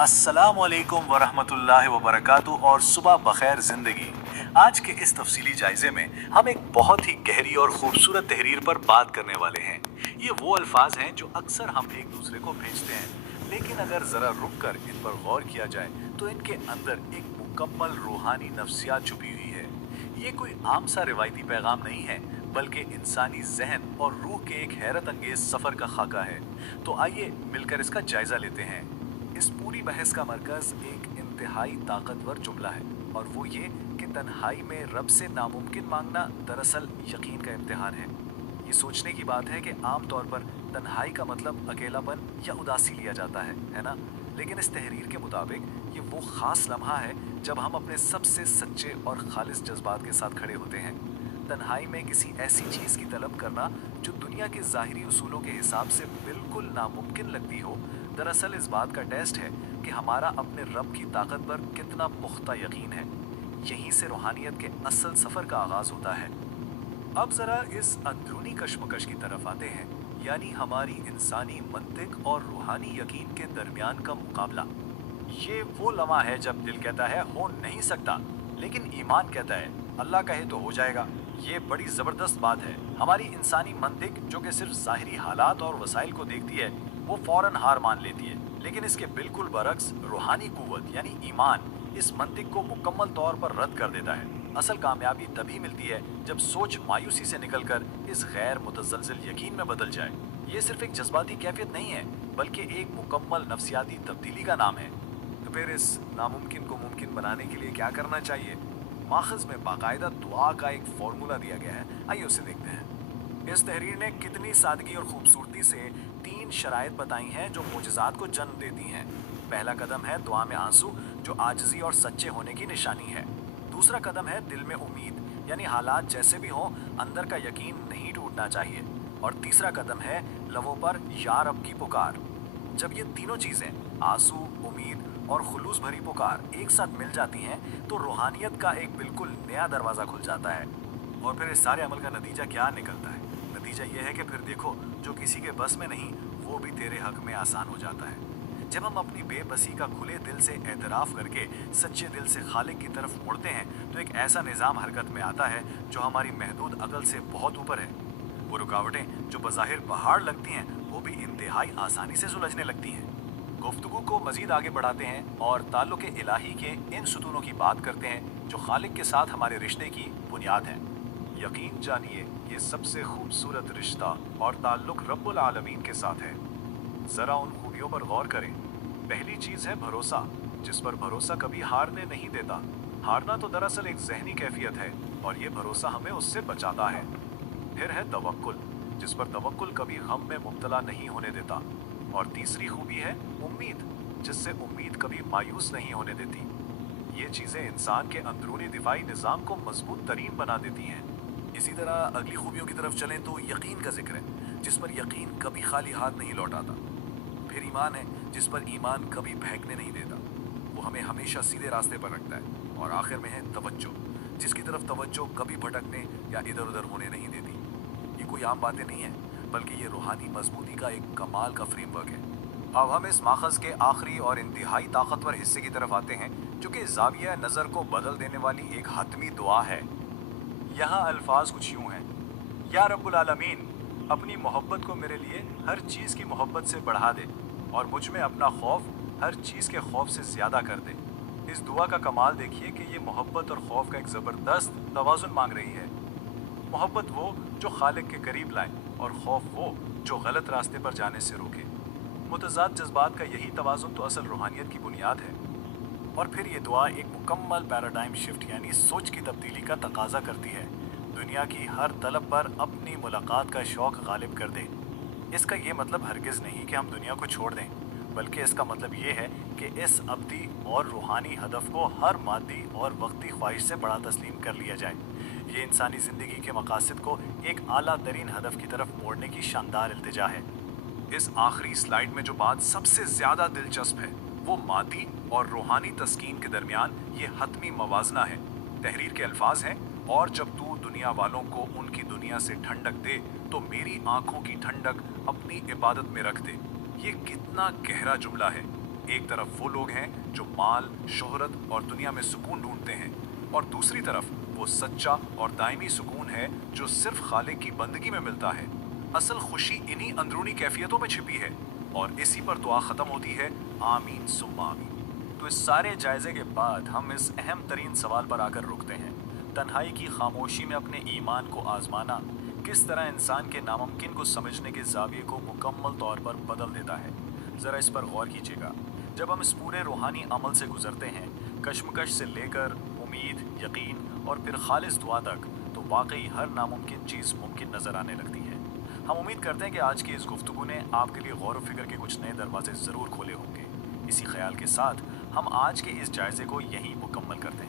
अस्सलामुअलैकुम वरहमतुल्लाहि वबरकातुहू और सुबह बखैर ज़िंदगी। आज के इस तफसीली जायज़े में हम एक बहुत ही गहरी और ख़ूबसूरत तहरीर पर बात करने वाले हैं। ये वो अल्फाज हैं जो अक्सर हम एक दूसरे को भेजते हैं, लेकिन अगर ज़रा रुक कर इन पर गौर किया जाए तो इनके अंदर एक मुकम्मल रूहानी नफ्सियात छुपी हुई है। ये कोई आम सा रिवायती पैगाम नहीं है, बल्कि इंसानी जहन और रूह के एक हैरत अंगेज सफ़र का खाका है। तो आइए मिलकर इसका जायज़ा लेते हैं। इस पूरी बहस का मरकज़ एक इंतहाई ताकतवर जुमला है, और वो ये कि तन्हाई में रब से नामुमकिन मांगना दरअसल यकीन का इम्तिहान है। ये सोचने की बात है कि आम तौर पर तन्हाई का मतलब अकेलापन या उदासी लिया जाता है ना? लेकिन इस तहरीर के मुताबिक ये वो ख़ास लम्हा है जब हम अपने सबसे सच्चे और खालिस जज्बात के साथ खड़े होते हैं। तन्हाई में किसी ऐसी चीज़ की तलब करना जो दुनिया के ज़ाहिरी उसूलों के हिसाब से बिल्कुल नामुमकिन लगती हो, दरअसल इस बात का टेस्ट है कि हमारा अपने रब की ताकत पर कितना पुख्ता यकीन है। यहीं से रूहानियत के असल सफ़र का आगाज़ होता है। अब ज़रा इस अंदरूनी कशमकश की तरफ आते हैं, यानी हमारी इंसानी मंतिक और रूहानी यकीन के दरमियान का मुकाबला। ये वो लम्हा है जब दिल कहता है हो नहीं सकता, लेकिन ईमान कहता है अल्लाह कहे तो हो जाएगा। ये बड़ी ज़बरदस्त बात है। हमारी इंसानी मंतिक जो कि सिर्फ ज़ाहिरी हालात और वसाइल को देखती है, वो फ़ौरन हार मान लेती है, लेकिन इसके बिल्कुल बरक्स रूहानी कुव्वत यानी ईमान इस मंतिक को मुकम्मल तौर पर रद्द कर देता है। असल कामयाबी तभी मिलती है जब सोच मायूसी से निकलकर इस गैर मुतज़लज़िल यकीन में बदल जाए। ये सिर्फ एक जज्बाती कैफियत नहीं है, बल्कि एक मुकम्मल नफ्सियाती तब्दीली का नाम है। तो फिर इस नामुमकिन को मुमकिन बनाने के लिए क्या करना चाहिए? माखज़ में बाकायदा दुआ का एक फार्मूला दिया गया है, आइए उसे देखते हैं। इस तहरीर ने कितनी सादगी और खूबसूरती से 3 शराइत बताई हैं जो मोजज़ात को जन्म देती हैं। पहला कदम है दुआ में आंसू, जो आजिज़ी और सच्चे होने की निशानी है। दूसरा कदम है दिल में उम्मीद, यानी हालात जैसे भी हों अंदर का यकीन नहीं टूटना चाहिए। और तीसरा कदम है लबों पर या रब की पुकार। जब ये तीनों चीज़ें आंसू, उम्मीद और खुलूस भरी पुकार एक साथ मिल जाती हैं तो रूहानियत का एक बिल्कुल नया दरवाज़ा खुल जाता है। और फिर इस सारे अमल का नतीजा क्या निकलता है? नतीजा यह है कि फिर देखो, जो किसी के बस में नहीं वो भी तेरे हक में आसान हो जाता है। जब हम अपनी बेबसी का खुले दिल से एतराफ़ करके सच्चे दिल से खालिक की तरफ मुड़ते हैं तो एक ऐसा निज़ाम हरकत में आता है जो हमारी महदूद अकल से बहुत ऊपर है। वो रुकावटें जो बज़ाहिर पहाड़ लगती हैं वो भी इंतहाई आसानी से सुलझने लगती हैं। गुफ्तगू को मज़ीद आगे बढ़ाते हैं और ताल्लुक़ इलाही के इन सुतूनों की बात करते हैं जो खालिक के साथ हमारे रिश्ते की बुनियाद हैं। यकीन जानिए ये सबसे खूबसूरत रिश्ता और ताल्लुक़ रब्बुल आलमीन के साथ है। ज़रा उन खूबियों पर गौर करें। पहली चीज़ है भरोसा, जिस पर भरोसा कभी हारने नहीं देता। हारना तो दरअसल एक ज़हनी कैफियत है और ये भरोसा हमें उससे बचाता है। फिर है तवक्कुल, जिस पर तवक्कुल कभी गम में मुब्तला नहीं होने देता। और तीसरी खूबी है उम्मीद, जिससे उम्मीद कभी मायूस नहीं होने देती। ये चीज़ें इंसान के अंदरूनी दिफाई निज़ाम को मजबूत तरीन बना देती हैं। इसी तरह अगली खूबियों की तरफ चलें तो यकीन का जिक्र है, जिस पर यकीन कभी खाली हाथ नहीं लौटाता। फिर ईमान है, जिस पर ईमान कभी बहकने नहीं देता, वो हमें हमेशा सीधे रास्ते पर रखता है। और आखिर में है तवज्जो, जिसकी तरफ तवज्जो कभी भटकने या इधर उधर होने नहीं देती। ये कोई आम बातें नहीं है, बल्कि ये रूहानी मजबूती का एक कमाल का फ्रेमवर्क है। अब हम इस माखज़ के आखिरी और इंतहाई ताकतवर हिस्से की तरफ आते हैं, जो कि ज़ाविया नज़र को बदल देने वाली एक हतमी दुआ है। यहाँ अल्फाज कुछ यूँ हैं: या रब्बुल आलमीन, अपनी मोहब्बत को मेरे लिए हर चीज़ की मोहब्बत से बढ़ा दे और मुझ में अपना खौफ हर चीज़ के खौफ से ज़्यादा कर दे। इस दुआ का कमाल देखिए कि ये मोहब्बत और खौफ का एक ज़बरदस्त तवाज़ुन मांग रही है। मोहब्बत वो जो खालिक के करीब लाए और खौफ वो जो गलत रास्ते पर जाने से रोके। मुतज़ाद जज्बात का यही तवाज़ुन तो असल रूहानियत की बुनियाद है। और फिर ये दुआ एक मुकम्मल पैराडाइम शिफ्ट यानी सोच की तब्दीली का तकाजा करती है। दुनिया की हर तलब पर अपनी मुलाकात का शौक़ गालिब कर दे। इसका ये मतलब हरगिज़ नहीं कि हम दुनिया को छोड़ दें, बल्कि इसका मतलब ये है कि इस अब्दी और रूहानी हदफ को हर मादी और वक्ती ख्वाहिश से बड़ा तस्लीम कर लिया जाए। ये इंसानी ज़िंदगी के मकासद को एक आला तरीन हदफ की तरफ मोड़ने की शानदार इल्तिजा है। इस आखिरी स्लाइड में जो बात सबसे ज़्यादा दिलचस्प है वो मादी और रूहानी तस्कीन के दरमियान ये हतमी मवाजना है। तहरीर के अल्फाज हैं: और जब तू दुनिया वालों को उनकी दुनिया से ठंडक दे तो मेरी आंखों की ठंडक अपनी इबादत में रख दे। ये कितना गहरा जुमला है। एक तरफ वो लोग हैं जो माल, शोहरत और दुनिया में सुकून ढूंढते हैं, और दूसरी तरफ वो सच्चा और दायमी सुकून है जो सिर्फ खालिक की बंदगी में मिलता है। असल खुशी इन्हीं अंदरूनी कैफियतों में छिपी है, और इसी पर दुआ ख़त्म होती है, आमीन सुम्मा आमीन। तो इस सारे जायजे के बाद हम इस अहम तरीन सवाल पर आकर रुकते हैं, तन्हाई की खामोशी में अपने ईमान को आजमाना किस तरह इंसान के नामुमकिन को समझने के ज़ाविये को मुकम्मल तौर पर बदल देता है। ज़रा इस पर गौर कीजिएगा। जब हम इस पूरे रूहानी अमल से गुजरते हैं, कश्मकश से लेकर उम्मीद, यकीन और फिर खालिस दुआ तक, तो वाकई हर नामुमकिन चीज़ मुमकिन नज़र आने लगती है। हम उम्मीद करते हैं कि आज की इस गुफ्तगू ने आपके लिए गौर व फिक्र के कुछ नए दरवाजे ज़रूर खोले होंगे। इसी ख्याल के साथ हम आज के इस जायज़े को यहीं मुकम्मल करते हैं।